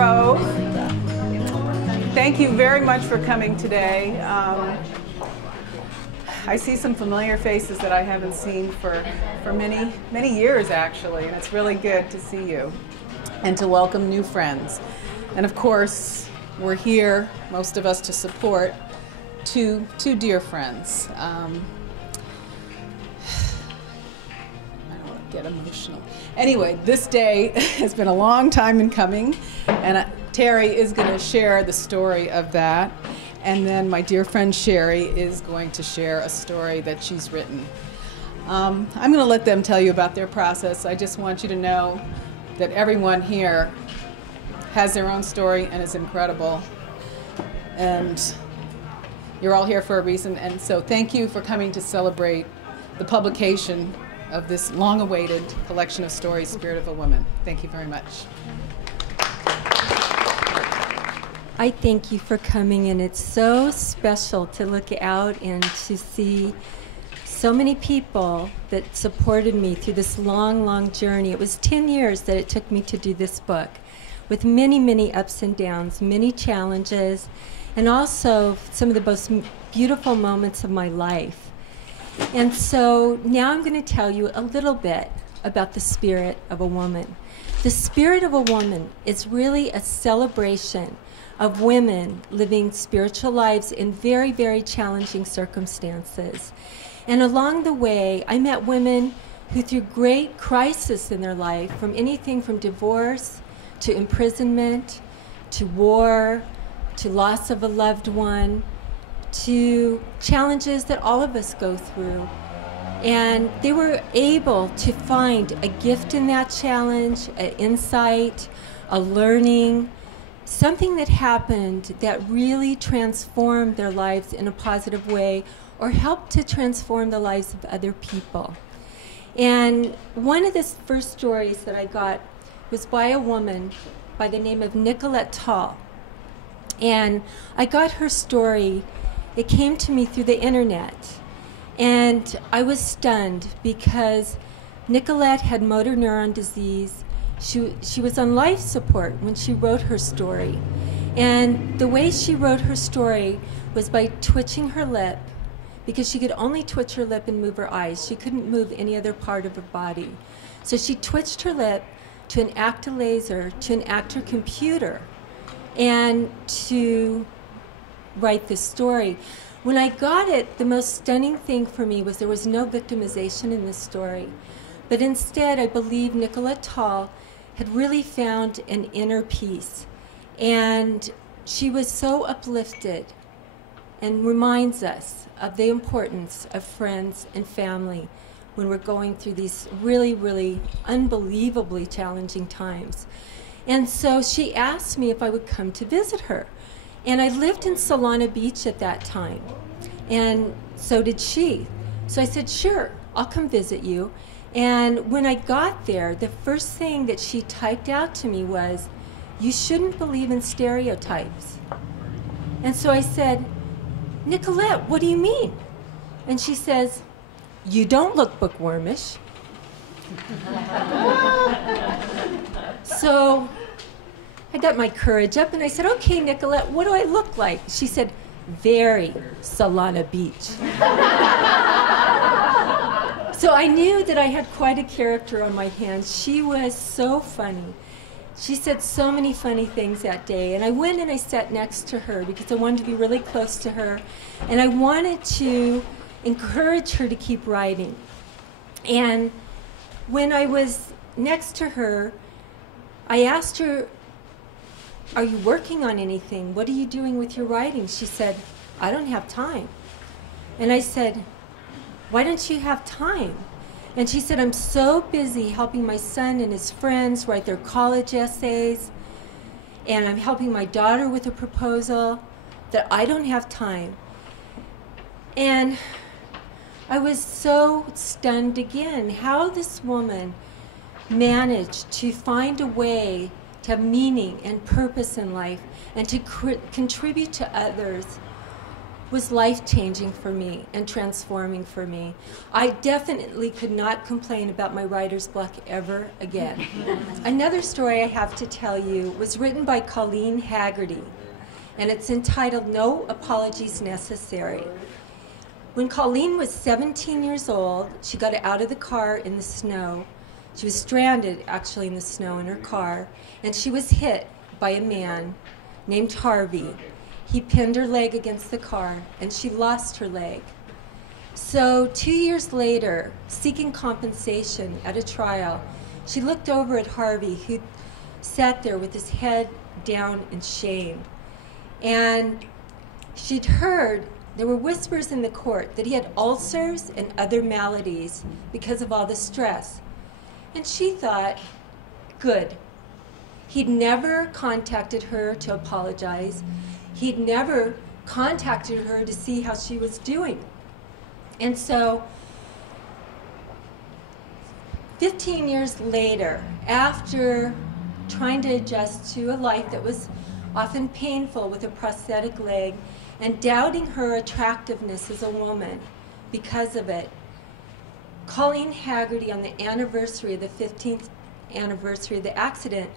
Grove. Thank you very much for coming today. I see some familiar faces that I haven't seen for many, many years, actually, and it's really good to see you and to welcome new friends. And of course, we're here, most of us, to support two dear friends. I don't want to get emotional. Anyway, this day has been a long time in coming, and Terry is going to share the story of that. And then my dear friend Sherry is going to share a story that she's written. I'm going to let them tell you about their process. I just want you to know that everyone here has their own story and is incredible. And you're all here for a reason. And so thank you for coming to celebrate the publication of this long-awaited collection of stories, Spirit of a Woman. Thank you very much. I thank you for coming, and it's so special to look out and to see so many people that supported me through this long, long journey. It was 10 years that it took me to do this book, with many, many ups and downs, many challenges, and also some of the most beautiful moments of my life. And so now I'm going to tell you a little bit about the Spirit of a Woman. The Spirit of a Woman is really a celebration of women living spiritual lives in very, very challenging circumstances. And along the way, I met women who, through great crisis in their life, from anything from divorce to imprisonment to war to loss of a loved one to challenges that all of us go through. And they were able to find a gift in that challenge, an insight, a learning, something that happened that really transformed their lives in a positive way or helped to transform the lives of other people. And one of the first stories that I got was by a woman by the name of Nicolette Tall. And I got her story. It came to me through the internet. And I was stunned because Nicolette had motor neuron disease. She was on life support when she wrote her story. And the way she wrote her story was by twitching her lip, because she could only twitch her lip and move her eyes. She couldn't move any other part of her body. So she twitched her lip to enact a laser, to enact her computer, and to write this story. When I got it, the most stunning thing for me was there was no victimization in this story. But instead, I believe Nicolette Tall had really found an inner peace. And she was so uplifted and reminds us of the importance of friends and family when we're going through these really, really unbelievably challenging times. And so she asked me if I would come to visit her. And I lived in Solana Beach at that time, and so did she. So I said, sure, I'll come visit you. And when I got there, the first thing that she typed out to me was, you shouldn't believe in stereotypes. And so I said, Nicolette, what do you mean? And she says, you don't look bookwormish. So I got my courage up and I said, okay, Nicolette, what do I look like? She said, very Solana Beach. So I knew that I had quite a character on my hands. She was so funny. She said so many funny things that day. And I went and I sat next to her because I wanted to be really close to her. And I wanted to encourage her to keep writing. And when I was next to her, I asked her, are you working on anything? What are you doing with your writing? She said, I don't have time. And I said, why don't you have time? And she said, I'm so busy helping my son and his friends write their college essays, and I'm helping my daughter with a proposal, that I don't have time. And I was so stunned again how this woman managed to find a way to have meaning and purpose in life and to contribute to others was life-changing for me and transforming for me. I definitely could not complain about my writer's block ever again. Another story I have to tell you was written by Colleen Haggerty, and it's entitled No Apologies Necessary. When Colleen was 17 years old, she got out of the car in the snow. She was stranded, actually, in the snow in her car, and she was hit by a man named Harvey. He pinned her leg against the car, and she lost her leg. So 2 years later, seeking compensation at a trial, she looked over at Harvey, who sat there with his head down in shame. And she'd heard, there were whispers in the court, that he had ulcers and other maladies because of all the stress. And she thought, good. He'd never contacted her to apologize. He'd never contacted her to see how she was doing. And so 15 years later, after trying to adjust to a life that was often painful with a prosthetic leg, and doubting her attractiveness as a woman because of it, Colleen Haggerty, on the anniversary, the 15th anniversary of the accident,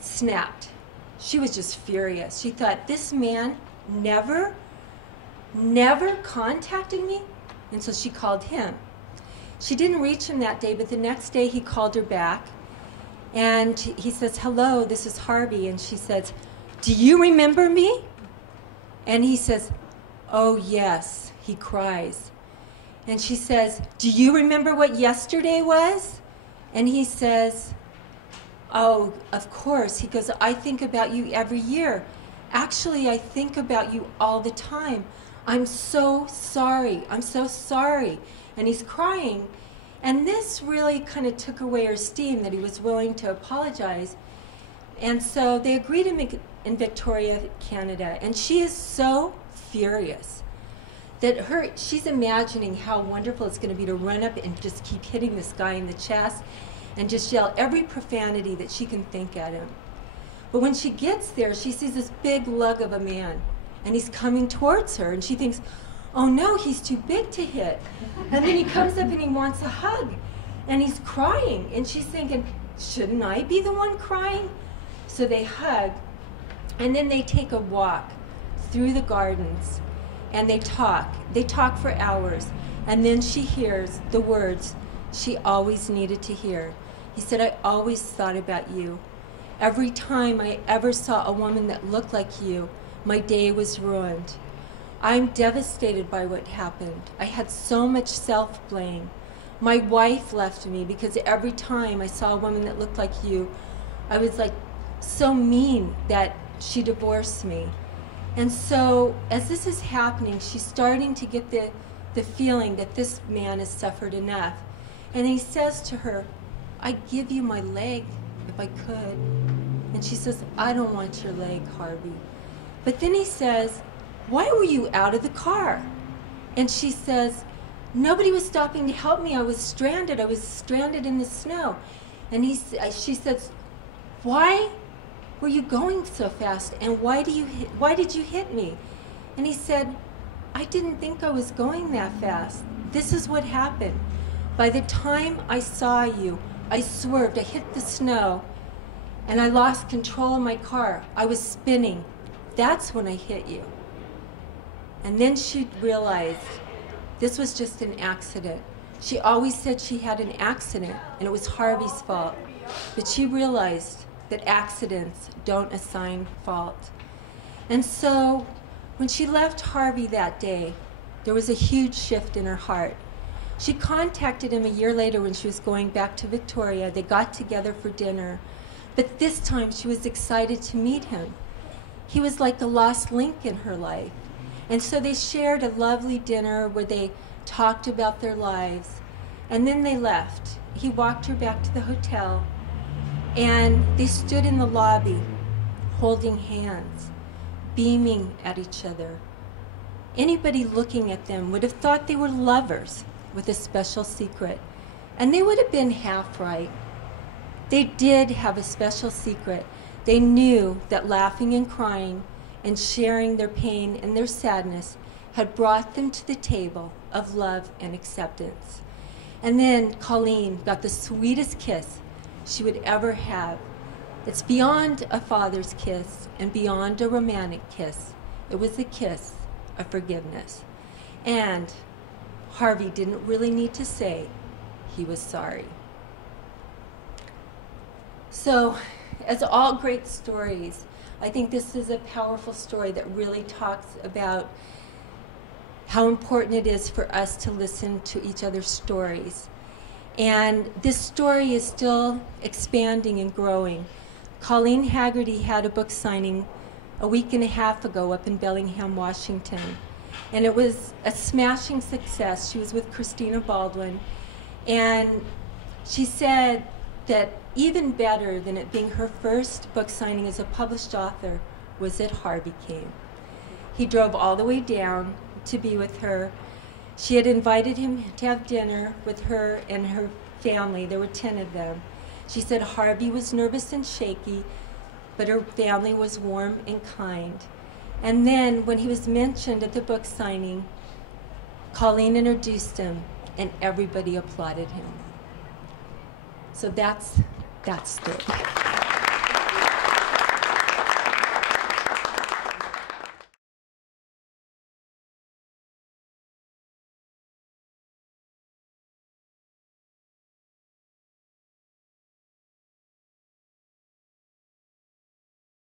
snapped. She was just furious. She thought, this man never contacted me? And so she called him. She didn't reach him that day, but the next day he called her back. And he says, hello, this is Harvey. And she says, do you remember me? And he says, oh, yes. He cries. And she says, do you remember what yesterday was? And he says, oh, of course. He goes, I think about you every year. Actually, I think about you all the time. I'm so sorry. I'm so sorry. And he's crying. And this really kind of took away her steam, that he was willing to apologize. And so they agreed to meet in Victoria, Canada. And she is so furious that she's imagining how wonderful it's going to be to run up and just keep hitting this guy in the chest and just yell every profanity that she can think at him. But when she gets there, she sees this big lug of a man, and he's coming towards her, and she thinks, oh no, he's too big to hit. And then he comes up and he wants a hug, and he's crying, and she's thinking, shouldn't I be the one crying? So they hug, and then they take a walk through the gardens, and they talk for hours, and then she hears the words she always needed to hear. He said, I always thought about you. Every time I ever saw a woman that looked like you, my day was ruined. I'm devastated by what happened. I had so much self-blame. My wife left me because every time I saw a woman that looked like you, I was like so mean that she divorced me. And so as this is happening, she's starting to get the feeling that this man has suffered enough. And he says to her, I'd give you my leg if I could. And she says, I don't want your leg, Harvey. But then he says, why were you out of the car? And she says, nobody was stopping to help me. I was stranded. I was stranded in the snow. And she says, why were you going so fast? And why did you hit me? And he said, I didn't think I was going that fast. This is what happened. By the time I saw you, I swerved, I hit the snow, and I lost control of my car. I was spinning. That's when I hit you. And then she realized this was just an accident. She always said she had an accident, and it was Harvey's fault. But she realized that accidents don't assign fault. And so when she left Harvey that day, there was a huge shift in her heart. She contacted him a year later when she was going back to Victoria. They got together for dinner, but this time she was excited to meet him. He was like the lost link in her life. And so they shared a lovely dinner where they talked about their lives, and then they left. He walked her back to the hotel, and they stood in the lobby holding hands, beaming at each other. Anybody looking at them would have thought they were lovers with a special secret, and they would have been half right. They did have a special secret. They knew that laughing and crying and sharing their pain and their sadness had brought them to the table of love and acceptance. And then Colleen got the sweetest kiss she would ever have. It's beyond a father's kiss and beyond a romantic kiss. It was the kiss of forgiveness. And Harvey didn't really need to say he was sorry. So, as all great stories, I think this is a powerful story that really talks about how important it is for us to listen to each other's stories. And this story is still expanding and growing. Colleen Haggerty had a book signing a week and a half ago up in Bellingham, Washington. And it was a smashing success. She was with Christina Baldwin. And she said that even better than it being her first book signing as a published author was that Harvey came. He drove all the way down to be with her. She had invited him to have dinner with her and her family. There were 10 of them. She said Harvey was nervous and shaky, but her family was warm and kind. And then when he was mentioned at the book signing, Colleen introduced him, and everybody applauded him. So that's it.